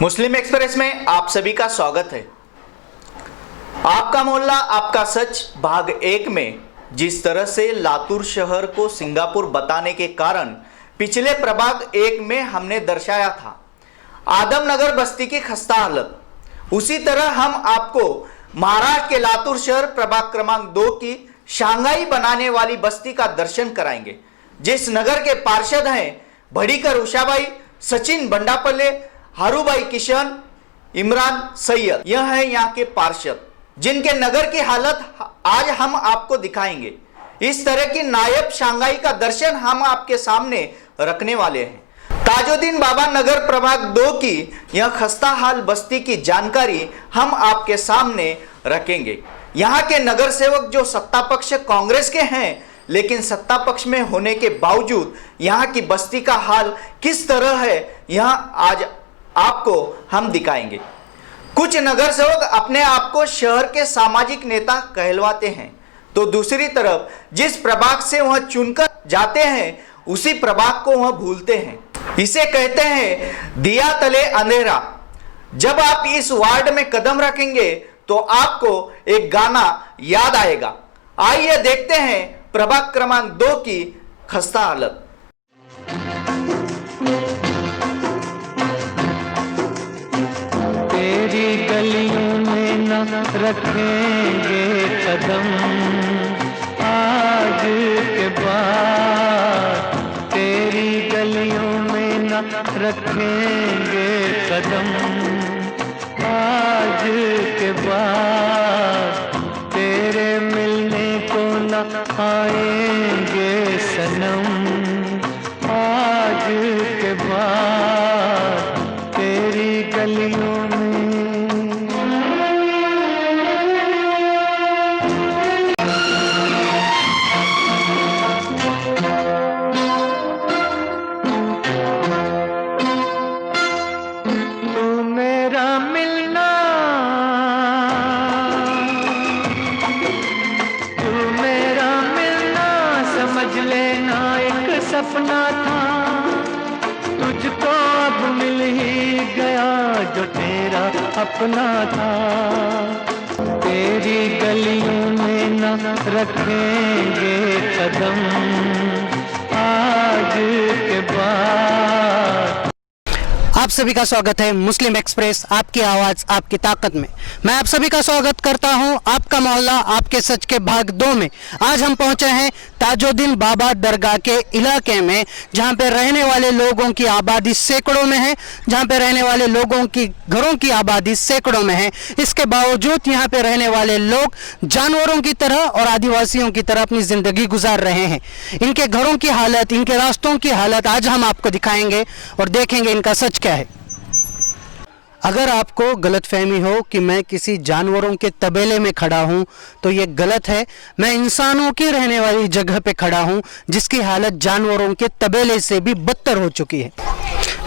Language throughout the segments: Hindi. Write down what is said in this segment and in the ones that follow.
मुस्लिम एक्सप्रेस में आप सभी का स्वागत है। आपका मोहल्ला आपका सच भाग 1 में जिस तरह से लातूर शहर को सिंगापुर बताने के कारण पिछले प्रभाग 1 में हमने दर्शाया था आदमनगर बस्ती की खस्ता हालत, उसी तरह हम आपको महाराष्ट्र के लातूर शहर प्रभाग क्रमांक 2 की शंघाई बनाने वाली बस्ती का दर्शन कराएंगे, जिस नगर के पार्षद हैं भड़ीकर उषाबाई, सचिन बंडापल्ले, हारूभाई किशन, इमरान सैयद। यह है यहाँ के पार्षद जिनके नगर की हालत आज हम आपको दिखाएंगे। इस तरह की नायब शंघाई का दर्शन हम आपके सामने रखने वाले हैं। ताजुद्दीन बाबा नगर प्रभाग 2 की यह खस्ता हाल बस्ती की जानकारी हम आपके सामने रखेंगे। यहाँ के नगर सेवक जो सत्ता पक्ष कांग्रेस के हैं, लेकिन सत्ता पक्ष में होने के बावजूद यहाँ की बस्ती का हाल किस तरह है, यह आज आपको हम दिखाएंगे। कुछ नगर सेवक अपने आप को शहर के सामाजिक नेता कहलवाते हैं, तो दूसरी तरफ जिस प्रभाग से वह चुनकर जाते हैं उसी प्रभाग को वह भूलते हैं। इसे कहते हैं दिया तले अंधेरा। जब आप इस वार्ड में कदम रखेंगे तो आपको एक गाना याद आएगा। आइए देखते हैं प्रभाग क्रमांक 2 की खस्ता हालत। तेरी गलियों में न रखेंगे कदम आज के बाद, तेरी गलियों में न रखेंगे कदम आज के बाद, तेरे मिलने को न आएंगे सनम आज के बाद, तेरी गलियों सपना था, तुझको अब मिल ही गया जो तेरा अपना था। तेरी गलियों में न रखेंगे कदम आज के बाद। आप सभी का स्वागत है मुस्लिम एक्सप्रेस, आपकी आवाज आपकी ताकत में। मैं आप सभी का स्वागत करता हूं आपका मोहल्ला आपके सच के भाग 2 में। आज हम पहुंचे हैं ताजुद्दीन बाबा दरगाह के इलाके में, जहां पे रहने वाले लोगों की आबादी सैकड़ों में है, जहां पे रहने वाले लोगों की घरों की आबादी सैकड़ों में है। इसके बावजूद यहां पे रहने वाले लोग जानवरों की तरह और आदिवासियों की तरह अपनी जिंदगी गुजार रहे हैं। इनके घरों की हालत, इनके रास्तों की हालत आज हम आपको दिखाएंगे और देखेंगे इनका सच क्या है। अगर आपको गलतफहमी हो कि मैं किसी जानवरों के तबेले में खड़ा हूं, तो ये गलत है। मैं इंसानों की रहने वाली जगह पे खड़ा हूं, जिसकी हालत जानवरों के तबेले से भी बदतर हो चुकी है।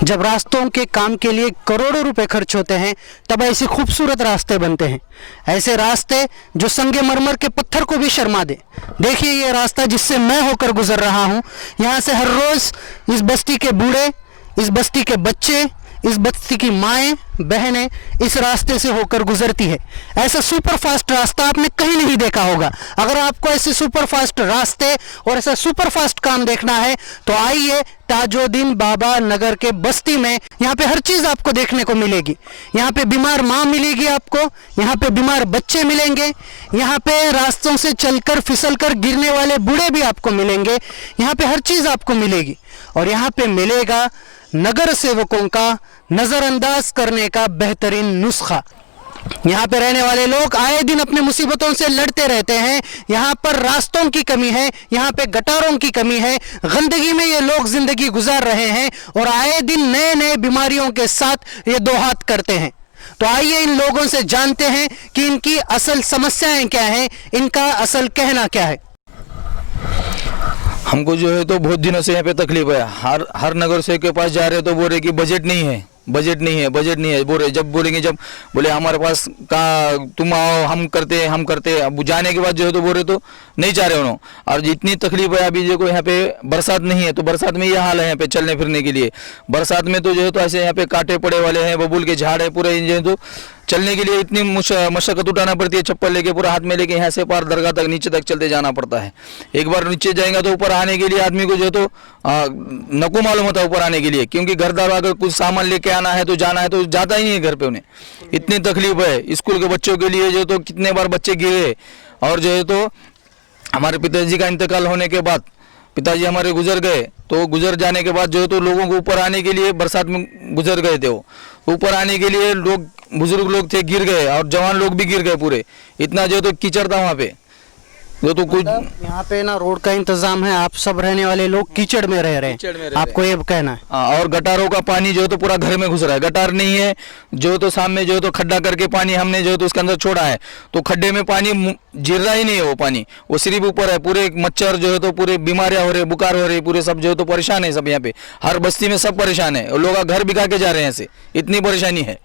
जब रास्तों के काम के लिए करोड़ों रुपए खर्च होते हैं, तब ऐसे खूबसूरत रास्ते बनते हैं, ऐसे रास्ते जो संगे मरमर के पत्थर को भी शर्मा दे। देखिए ये रास्ता जिससे मैं होकर गुजर रहा हूँ, यहाँ से हर रोज इस बस्ती के बूढ़े, इस बस्ती के बच्चे, इस बस्ती की माएँ बहनें इस रास्ते से होकर गुजरती है। ऐसा सुपर फास्ट रास्ता आपने कहीं नहीं देखा होगा। अगर आपको ऐसे सुपर फास्ट रास्ते और ऐसा सुपर फास्ट काम देखना है तो आइए ताजुद्दीन बाबा नगर के बस्ती में। यहाँ पे हर चीज़ आपको देखने को मिलेगी। यहाँ पे बीमार माँ मिलेगी आपको, यहाँ पे बीमार बच्चे मिलेंगे, यहाँ पे रास्तों से चलकर फिसलकर गिरने वाले बूढ़े भी आपको मिलेंगे। यहाँ पे हर चीज़ आपको मिलेगी और यहाँ पे मिलेगा नगर सेवकों का नजरअंदाज करने का बेहतरीन नुस्खा। यहाँ पे रहने वाले लोग आए दिन अपने मुसीबतों से लड़ते रहते हैं। यहाँ पर रास्तों की कमी है, यहाँ पे गटारों की कमी है, गंदगी में ये लोग जिंदगी गुजार रहे हैं और आए दिन नए नए बीमारियों के साथ ये दो हाथ करते हैं। तो आइए इन लोगों से जानते हैं कि इनकी असल समस्याएं क्या हैं, इनका असल कहना क्या है। हमको जो है तो बहुत दिनों से यहाँ पे तकलीफ है। हर नगर से के पास जा रहे हैं तो बोल रहे कि बजट नहीं है, बजट नहीं है बोल रहे। जब बोलेंगे, जब बोले हमारे पास का तुम आओ हम करते हैं, अब जाने के बाद जो है तो बोल रहे तो नहीं चाह रहे उन्होंने। और जितनी तकलीफ है अभी देखो यहाँ पे बरसात नहीं है, तो बरसात में ये हाल है यहाँ पे चलने फिरने के लिए। बरसात में तो जो है तो ऐसे यहाँ पे कांटे पड़े वाले हैं, बबूल के झाड़ है पूरे, जो है तो चलने के लिए इतनी मशक्कत उठाना पड़ती है, चप्पल लेके पूरा हाथ में लेके यहाँ से पार दरगाह तक नीचे तक चलते जाना पड़ता है। एक बार नीचे जाएंगे तो ऊपर आने के लिए आदमी को जो है तो नको मालूम होता है ऊपर आने के लिए, क्योंकि घरदार अगर कुछ सामान लेके आना है तो जाना है तो जाता ही नहीं है घर पे उन्हें, इतनी तकलीफ है। स्कूल के बच्चों के लिए जो तो कितने बार बच्चे गिरे, और जो है तो हमारे पिताजी का इंतकाल होने के बाद पिताजी हमारे गुजर गए, तो गुजर जाने के बाद जो है तो लोगों को ऊपर आने के लिए बरसात में गुजर गए थे, वो ऊपर आने के लिए लोग बुजुर्ग लोग थे गिर गए, और जवान लोग भी गिर गए पूरे, इतना जो तो कीचड़ था वहाँ पे जो तो कुछ। यहाँ पे ना रोड का इंतजाम है, आप सब रहने वाले लोग कीचड़ में रह रहे हैं, आपको ये कहना है। हाँ, और गटारों का पानी जो है तो पूरा घर में घुस रहा है, गटार नहीं है जो तो सामने जो है तो खड्डा करके पानी हमने जो है तो उसके अंदर छोड़ा है, तो खड्डे में पानी गिर रहा ही नहीं है, वो पानी वो सिर्फ ऊपर है। पूरे मच्छर जो है तो पूरे बीमारियां हो रही, बुखार हो रही, पूरे सब जो है तो परेशान है सब यहाँ पे, हर बस्ती में सब परेशान है, लोग घर बिका के जा रहे हैं ऐसे, इतनी परेशानी है।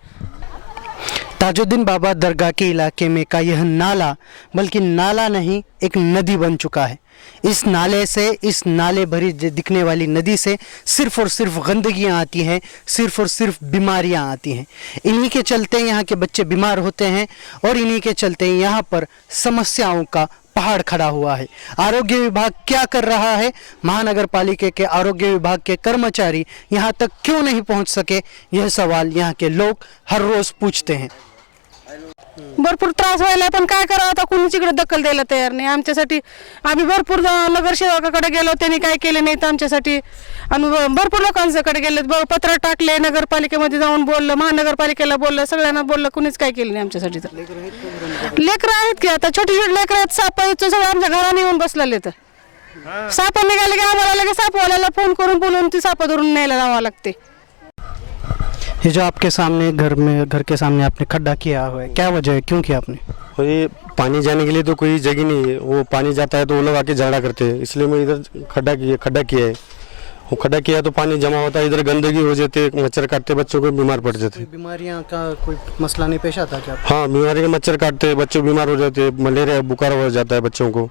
ताजुद्दीन बाबा दरगाह के इलाके में का यह नाला, बल्कि नाला नहीं एक नदी बन चुका है। इस नाले से, इस नाले भरी दिखने वाली नदी से सिर्फ और सिर्फ गंदगियाँ आती हैं, सिर्फ और सिर्फ बीमारियाँ आती हैं। इन्हीं के चलते यहाँ के बच्चे बीमार होते हैं, और इन्हीं के चलते यहाँ पर समस्याओं का पहाड़ खड़ा हुआ है। आरोग्य विभाग क्या कर रहा है, महानगर पालिका के आरोग्य विभाग के कर्मचारी यहाँ तक क्यों नहीं पहुँच सके, यह सवाल यहाँ के लोग हर रोज पूछते हैं। भरपूर त्रास व्हायला, पण काय करावं आता, कोणीच इकडे दखल द्यायला तयार नाही आमच्यासाठी। आम्ही भरपूर नगरसेवकाकडे गेलो, त्यांनी काय केले नाही तर आमच्यासाठी, आणि भरपूर लोकांच्याकडे गेले, पत्र टाकले, नगरपालिकेमध्ये जाऊन बोललं, महानगरपालिकेला बोललं, सगळ्यांना बोललं, कोणीच काय केलं नाही आमच्यासाठी। तर लेकरं आहेत की आता, छोटी छोटी लेकरं आहेत, सापाचं सगळं आमच्या घराने येऊन बसलेले, तर साप निघाले की आम्हाला लगेच सापवाल्याला फोन करून बोलून ती साप धरून न्यायला जावं लागते। ये जो आपके सामने घर के सामने आपने खड्डा किया हुआ है, क्या वजह है, क्यों किया आपने? और ये पानी जाने के लिए तो कोई जगह नहीं है, वो पानी जाता है तो वो लोग आके झगड़ा करते हैं, इसलिए मैं इधर खड्डा किया है। वो खड्डा किया तो पानी जमा होता है, इधर गंदगी हो जाती है, मच्छर काटते, बच्चों को बीमार पड़ जाते। बीमारियां का कोई मसला नहीं पेश आता क्या? हाँ, बीमारी के मच्छर काटते हैं, बच्चे बीमार हो जाते हैं, मलेरिया बुखार हो जाता है बच्चों को।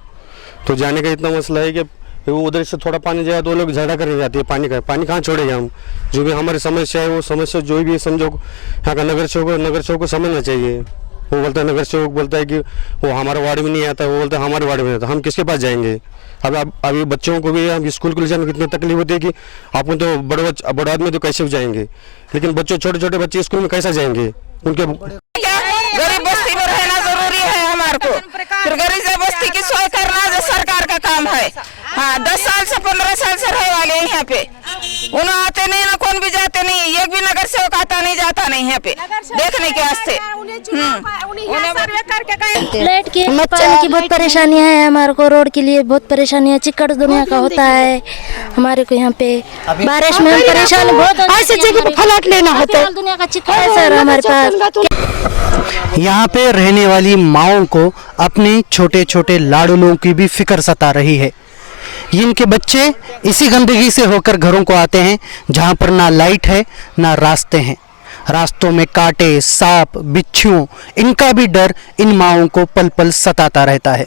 तो जाने का इतना मसला है कि वो उधर से थोड़ा पानी जाए तो लोग झगड़ा करने जाते हैं, पानी कहाँ छोड़ेंगे हम। जो भी हमारी समस्या है वो समस्या जो भी समझो यहाँ का नगर सेवक को समझना चाहिए। वो बोलता है, नगर सेवक बोलता है कि वो हमारे वार्ड में नहीं आता, वो बोलता है हमारे वार्ड में आता, हम किसके पास जाएंगे। अब अभी बच्चों को भी हम स्कूल को ले जाने में कितनी तकलीफ होती है कि अपन तो बड़े आदमी तो कैसे जाएंगे, लेकिन बच्चों छोटे छोटे बच्चे स्कूल में कैसे जाएंगे। उनके गरीब बस्ती में रहना जरूरी है हमारे को, फिर गरीब बस्ती की सोच करना जो सरकार का काम है। हाँ, 10 साल से 15 साल से रहे वाले हैं यहाँ पे, उन्हें आते नहीं ना कौन भी जाते नहीं, एक भी नगर सेवक आता नहीं जाता नहीं यहाँ पे देखने के वास्ते। लाइट की पानी की बहुत परेशानियाँ है हमारे को, रोड के लिए बहुत परेशानी है, चिक्कड़ दुनिया का होता है हमारे को यहाँ पे, बारिश में परेशानी बहुत, ऐसे जगह पे फ्लैट लेना होता है, दुनिया का चिक्कड़ है सर हमारे पास। यहाँ पे रहने वाली माओं को अपने छोटे छोटे लाडुलों की भी फिक्र सता रही है। इनके बच्चे इसी गंदगी से होकर घरों को आते हैं, जहाँ पर ना लाइट है ना रास्ते हैं। रास्तों में कांटे, सांप, बिच्छुओं, इनका भी डर इन माओं को पल पल सताता रहता है।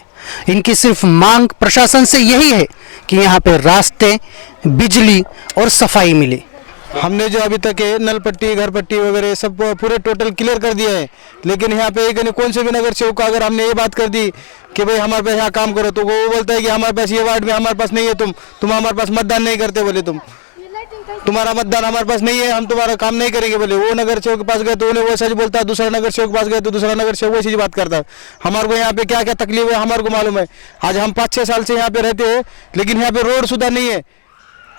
इनकी सिर्फ मांग प्रशासन से यही है कि यहाँ पे रास्ते, बिजली और सफाई मिले। हमने जो अभी तक है नल पट्टी, घर पट्टी वगैरह सब पूरे टोटल क्लियर कर दिया है, लेकिन यहाँ पे एक कौन से भी नगर सेवक को अगर हमने ये बात कर दी कि भाई हमारे पास यहाँ काम करो, तो वो बोलता है कि हमारे पास ये वार्ड में हमारे पास नहीं है, तुम हमारे पास मतदान नहीं करते, बोले तुम्हारा मतदान हमारे पास नहीं है, हम तुम्हारा काम नहीं करेंगे। बोले वो नगर सेवक के पास गए तो उन्हें वो सच बोलता है, दूसरा नगर सेवक के पास गए तो दूसरा नगर सेवक वैसी बात करता है। हमारे को यहाँ पे क्या क्या तकलीफ है हमारे को मालूम है। आज हम 5-6 साल से यहाँ पे रहते हैं, लेकिन यहाँ पे रोड सुधार नहीं है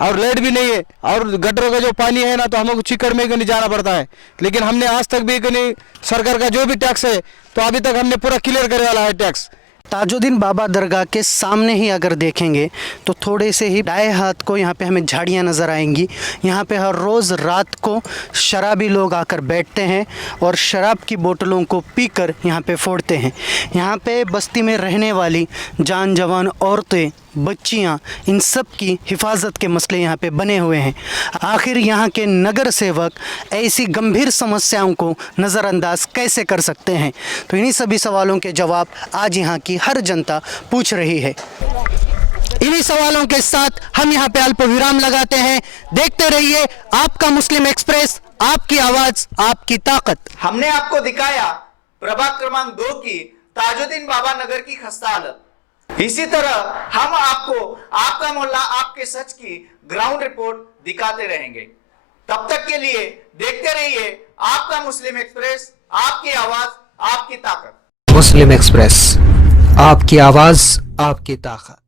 और लाइट भी नहीं है, और गटरों का जो पानी है ना, तो हमको चिकड़ में कहीं जाना पड़ता है। लेकिन हमने आज तक भी कहीं सरकार का जो भी टैक्स है तो अभी तक हमने पूरा क्लियर करे वाला है टैक्स। ताजुद्दीन बाबा दरगाह के सामने ही अगर देखेंगे तो थोड़े से ही दाएं हाथ को यहाँ पे हमें झाड़ियाँ नज़र आएंगी। यहाँ पे हर रोज़ रात को शराबी लोग आकर बैठते हैं और शराब की बोतलों को पीकर यहाँ पे फोड़ते हैं। यहाँ पे बस्ती में रहने वाली जान जवान औरतें बच्चियां, इन सब की हिफाजत के मसले यहाँ पे बने हुए हैं। आखिर यहाँ के नगर सेवक ऐसी गंभीर समस्याओं को नज़रअंदाज कैसे कर सकते हैं? तो इन्हीं सभी सवालों के जवाब आज यहाँ की हर जनता पूछ रही है। इन्हीं सवालों के साथ हम यहाँ पे अल्प विराम लगाते हैं। देखते रहिए आपका मुस्लिम एक्सप्रेस, आपकी आवाज़, आपकी ताकत। हमने आपको दिखाया प्रभाग क्रमांक 2 की ताजुद्दीन बाबा नगर की खस्ता हालत। इसी तरह हम आपको आपका मोहल्ला आपके सच की ग्राउंड रिपोर्ट दिखाते रहेंगे। तब तक के लिए देखते रहिए आपका मुस्लिम एक्सप्रेस, आपकी आवाज, आपकी ताकत। मुस्लिम एक्सप्रेस, आपकी आवाज़, आपकी ताकत।